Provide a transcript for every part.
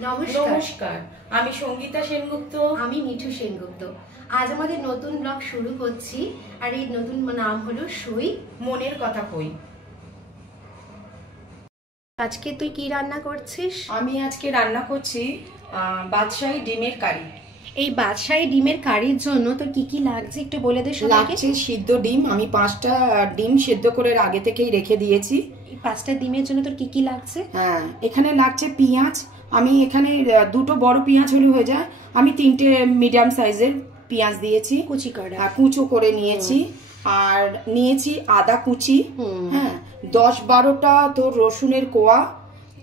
নমস্কার। নমস্কার, আমি সঙ্গীতা সেনগুপ্ত। আমি মিঠু সেনগুপ্ত। আজ আমাদের নতুন ব্লগ শুরু করছি, আর এই নতুন নাম হলো সই মনের কথা কই। আজকে তুই কি রান্না করছিস? আমি আজকে রান্না করছি বাদশাহী ডিমের কারি। এই বাদশাহী ডিমের কারির জন্য তোর কি কি লাগছে একটু বলে দে সবাইকে। লাগছে সিদ্ধ ডিম, আমি 5টা ডিম সিদ্ধ করে আগে থেকেই রেখে দিয়েছি। এই 5টা ডিমের জন্য তোর কি কি লাগছে? হ্যাঁ, এখানে লাগছে পেঁয়াজ। আমি এখানে 2টো বড় পেঁয়াজ হলে হয়ে যায়, আমি 3টে মিডিয়াম সাইজের পেঁয়াজ দিয়েছি, কুচি করা, কুচো করে নিয়েছি। আর নিয়েছি আদা কুচি, হ্যাঁ 10-12টা তোর রসুনের কোয়া,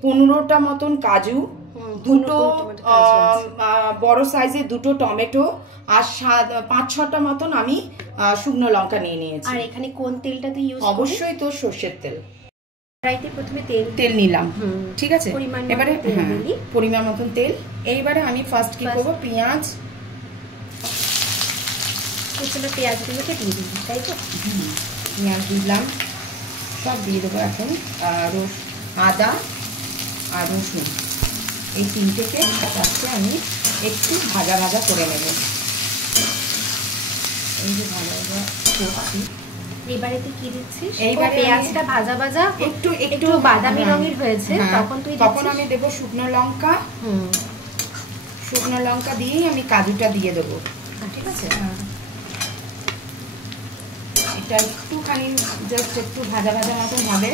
15টা মতন কাজু, দুটো বড় সাইজের 2টো টমেটো, আর 5-6টা মতন আমি শুকনো লঙ্কা নিয়ে নিয়েছি। আর এখানে কোন তেলটা তুই ইউজ করবি? অবশ্যই তোর সর্ষের তেল। কড়াইতে প্রথমে তেল নিলাম, ঠিক আছে। এবারে পরিমাণ মতন তেল। এইবারে আমি ফার্স্ট কি করবো, পেঁয়াজ পেঁয়াজগুলোকে দিয়ে দিবি, তাই তো? পেঁয়াজ দিলাম, সব দিয়ে দেবো এখন। আদা আর রসুন, এই 3টেকে ফার্স্টে আমি একটু ভাজা ভাজা করে নেব। এই যে ভাজা ভাজা করছি। এবারে তুই কি দিচ্ছিস? এইবারে পেঁয়াজটা ভাজা ভাজা একটু একটু বাদামি রঙের হয়েছে, তখন আমি দেবো শুকনো লঙ্কা। শুকনো লঙ্কা দিয়েই আমি কাজুটা দিয়ে দেবো, ঠিক আছে। এটা একটুখানি জাস্ট একটু ভাজা ভাজা মতন হবে।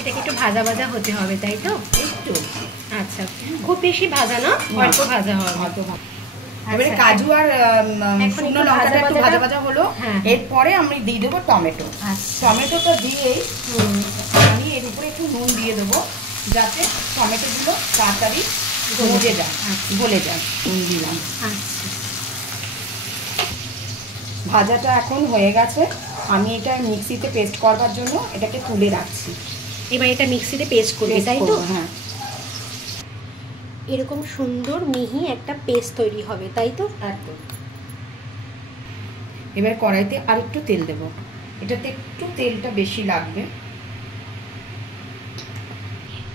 এটাকে একটু ভাজা ভাজা হতে হবে, তাই তো? একটু, আচ্ছা, খুব বেশি ভাজা না, অল্প ভাজা হবে। এবারে কাজু আর শুকনো লঙ্কাটা একটু ভাজা ভাজা হলো, এরপরে আমি দিয়ে দেবো টমেটো। টমেটোটা দিয়ে আমি এর উপরে একটু নুন দিয়ে দেবো, যাতে টমেটোগুলো তাড়াতাড়ি গলে যায়, গলে যায়। নুন দিলাম। ভাজাটা এখন হয়ে গেছে, আমি এটা মিক্সিতে পেস্ট করবার জন্য এটাকে তুলে রাখছি। এবার এটা মিক্সিতে পেস্ট করবি, তাই তো? হ্যাঁ, এরকম সুন্দর মিহি একটা পেস্ট তৈরি হবে, তাই তো? একদম। এবার কড়াইতে আরেকটু তেল দেবো, এটাতে একটু তেলটা বেশি লাগবে।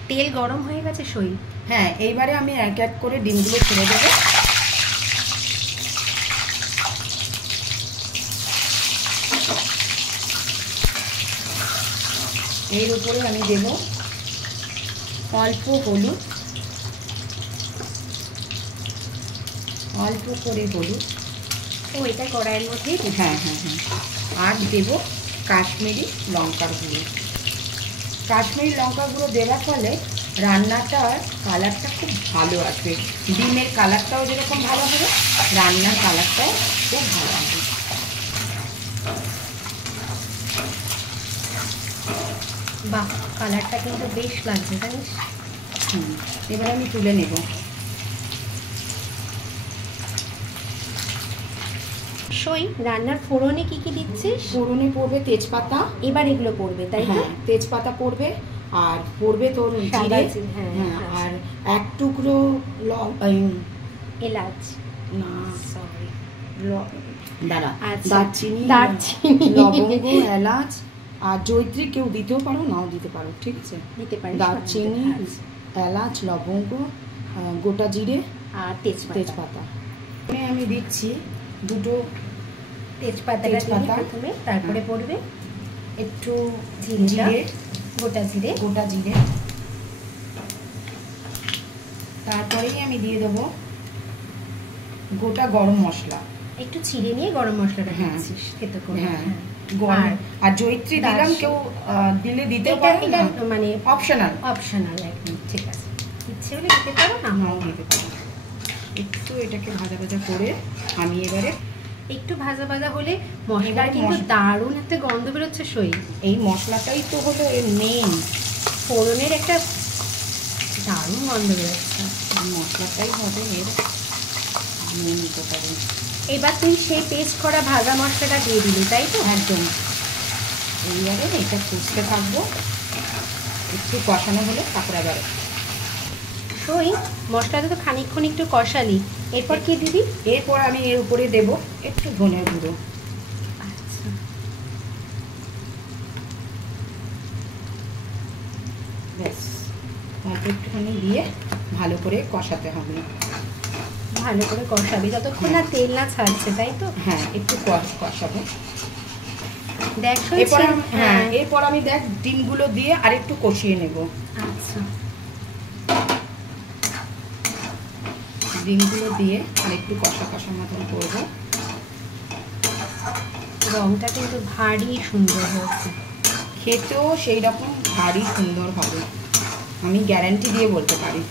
তেল গরম হয়ে গেছে সই? হ্যাঁ, এইবারে আমি এক এক করে ডিমগুলো ছেড়ে দেবো। এর উপরে আমি দেব অল্প হলুদ, অল্প করে হলুদ। এটা কড়াইয়ের মধ্যে? হ্যাঁ হ্যাঁ হ্যাঁ। আর দেব কাশ্মীরি লঙ্কার গুঁড়ো। কাশ্মীরি লঙ্কা গুঁড়ো দেওয়ার ফলে রান্নাটার কালারটা খুব ভালো আসবে। ডিমের কালারটাও যেরকম ভালো হবে, রান্নার কালারটাও খুব ভালো হবে। বাহ, কালারটা কিন্তু বেশ লাগছে, জানিস? এবার আমি তুলে নেব। সই, রান্নার ফোড়নে কি কি দিচ্ছিস? ফোড়নে পড়বে তেজপাতা। এবার এগুলো পড়বে, তাই তো? তেজপাতা পড়বে, আর পড়বে তোর জিরে, আর এক টুকরো এলাচ, না সরি, দারচিনি, লবঙ্গ, এলাচ আর জয়িত্রী কেউ দিতেও পারো, নাও দিতে পারো, ঠিক আছে। দারচিনি, এলাচ, লবঙ্গ, গোটা জিরে আর তেজপাতা। আমি দিচ্ছি 2টো তেজপাতা প্রথমে, তারপরে পড়বে একটু জিরে, গোটা জিরে। তারপরেই আমি দিয়ে দেবো গোটা গরম মশলা। একটু ছিঁড়ে নিয়ে গরম মশলাটা দিচ্ছিস, খেতে করে। আর জয়িত্রী দিলাম, কেউ দিলে দিতে পারো, মানে অপশনাল একদম, ঠিক আছে। ইচ্ছে হলে দিতে পারো, নাও দিতে পারো। একটু এটাকে ভাজা ভাজা করে আমি এবারে একটু ভাজা ভাজা হলে মশলার কিন্তু দারুণ একটা গন্ধ বেরোচ্ছে সই। এই মশলাটাই তো হলো এর মেন, ফোড়নের একটা দারুণ গন্ধ বেরোচ্ছে। মশলাটাই হবে এর মেন উপকরণ। এবার তুই সেই পেস্ট করা ভাজা মশলাটা দিয়ে দিলি, তাই তো? একদম। এইবারে এটা কষতে থাকবো, একটু কষানো হলে তারপরে আবার সই, মশলাটা তো খানিকক্ষণ একটু কষালি, এরপর কি দিবি? এরপর আমি এর উপরে দেব একটু ধনের গুঁড়ো। আচ্ছা, ব্যাস অল্প একটুখানি দিয়ে ভালো করে কষাতে হবে। ভালো করে কষাবে যতক্ষণ না তেল না ছাড়ছে, তাই তো? হ্যাঁ, একটু কষাবো। দেখ এরপর আমি দেখ ডিমগুলো দিয়ে আর একটু কষিয়ে নেব। আচ্ছা, ডিমগুলো দিয়ে আর একটু কষা কষা মতন করবো। রংটা কিন্তু ভারী সুন্দর হয়েছে, খেতেও সেই রকম ভারী সুন্দর হবে, আমি গ্যারান্টি দিয়ে বলতে পারি।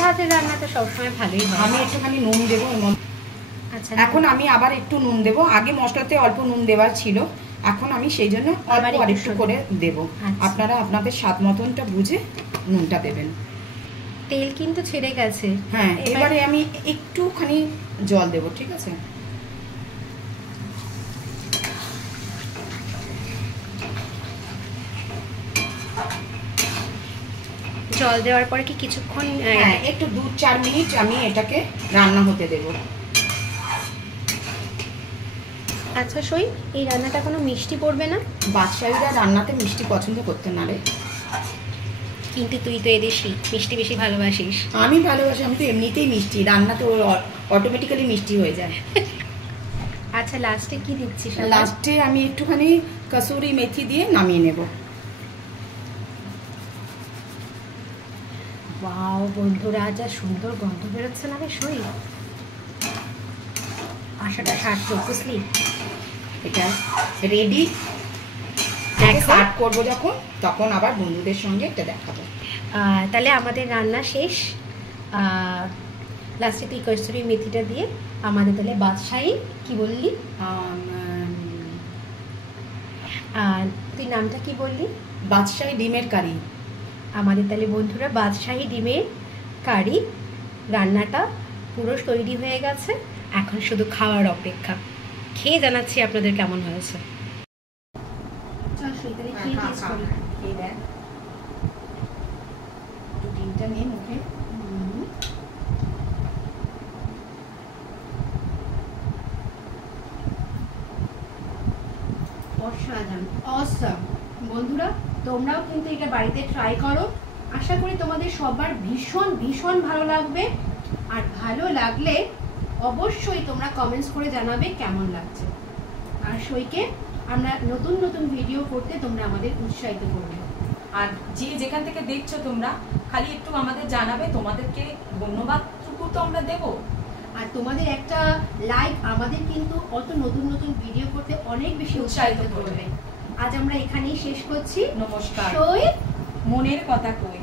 রাতের রান্না তো সবসময় ভালোই হয়। আমি একটুখানি নুন দেবো। আচ্ছা, এখন আমি আবার একটু নুন দেবো। আগে মশলাতে অল্প নুন দেওয়ার ছিল, এখন আমি সেই জন্য আবার একটু করে দেবো। আপনারা আপনাদের স্বাদ মতনটা বুঝে নুনটা দেবেন। তেল কিন্তু ছেড়ে গেছে। হ্যাঁ, এবারে আমি একটুখানি জল দেবো, ঠিক আছে? জল দেওয়ার পরে কি কিছুক্ষণ একটু 2-4 মিনিট আমি এটাকে রান্না হতে দেব। আচ্ছা সই, এই রান্নাটা কোনো মিষ্টি পড়বে না? বাদশাহীরা রান্নাতে মিষ্টি পছন্দ করতে না রে, কিন্তু তুই তো এদেশি, মিষ্টি বেশি ভালোবাসিস। আমি ভালোবাসি, আমি তো এমনিতেই মিষ্টি, রান্না তো অটোমেটিক্যালি মিষ্টি হয়ে যায়। আচ্ছা, লাস্টে কি দিচ্ছিস? লাস্টে আমি একটুখানি কসুরি মেথি দিয়ে নামিয়ে নেব। ওয়াও বন্ধুরা, যা সুন্দর গন্ধ বেরোচ্ছে না রে সই, আশাটা সার্থক, বুঝলি? এটা রেডি, সার্ভ করবো যখন, তখন আবার বন্ধুদের সঙ্গে এটা দেখাবো। তাহলে আমাদের রান্না শেষ। লাস্টে তুই কসুরি মেথিটা দিয়ে আমাদের তাহলে বাদশাহী কি বললি? তুই নামটা কি বললি? বাদশাহী ডিমের কারি। আমাদের তাহলে বন্ধুরা বাদশাহী ডিমের কারি রান্নাটা পুরো তৈরি হয়ে গেছে, এখন শুধু খাওয়ার অপেক্ষা। খেয়ে জানাচ্ছি আপনাদের কেমন হয়েছে। ডিমটা নিয়ে মুখে অসাম। বন্ধুরা তোমরাও কিন্তু এটা বাড়িতে ট্রাই করো, আশা করি তোমাদের সবার ভীষণ ভীষণ ভালো লাগবে। আর ভালো লাগলে অবশ্যই তোমরা কমেন্টস করে জানাবে কেমন লাগছে। আর সইকে আমরা নতুন নতুন ভিডিও করতে তোমরা আমাদের উৎসাহিত করবে। আর যে যেখান থেকে দেখছো তোমরা খালি একটু আমাদের জানাবে, তোমাদেরকে ধন্যবাদটুকু তো আমরা দেবো। আর তোমাদের একটা লাইক আমাদের কিন্তু অত নতুন নতুন ভিডিও করতে অনেক বেশি উৎসাহিত করবে। আজ আমরা এখানেই শেষ করছি। নমস্কার। সই মনের কথা কই।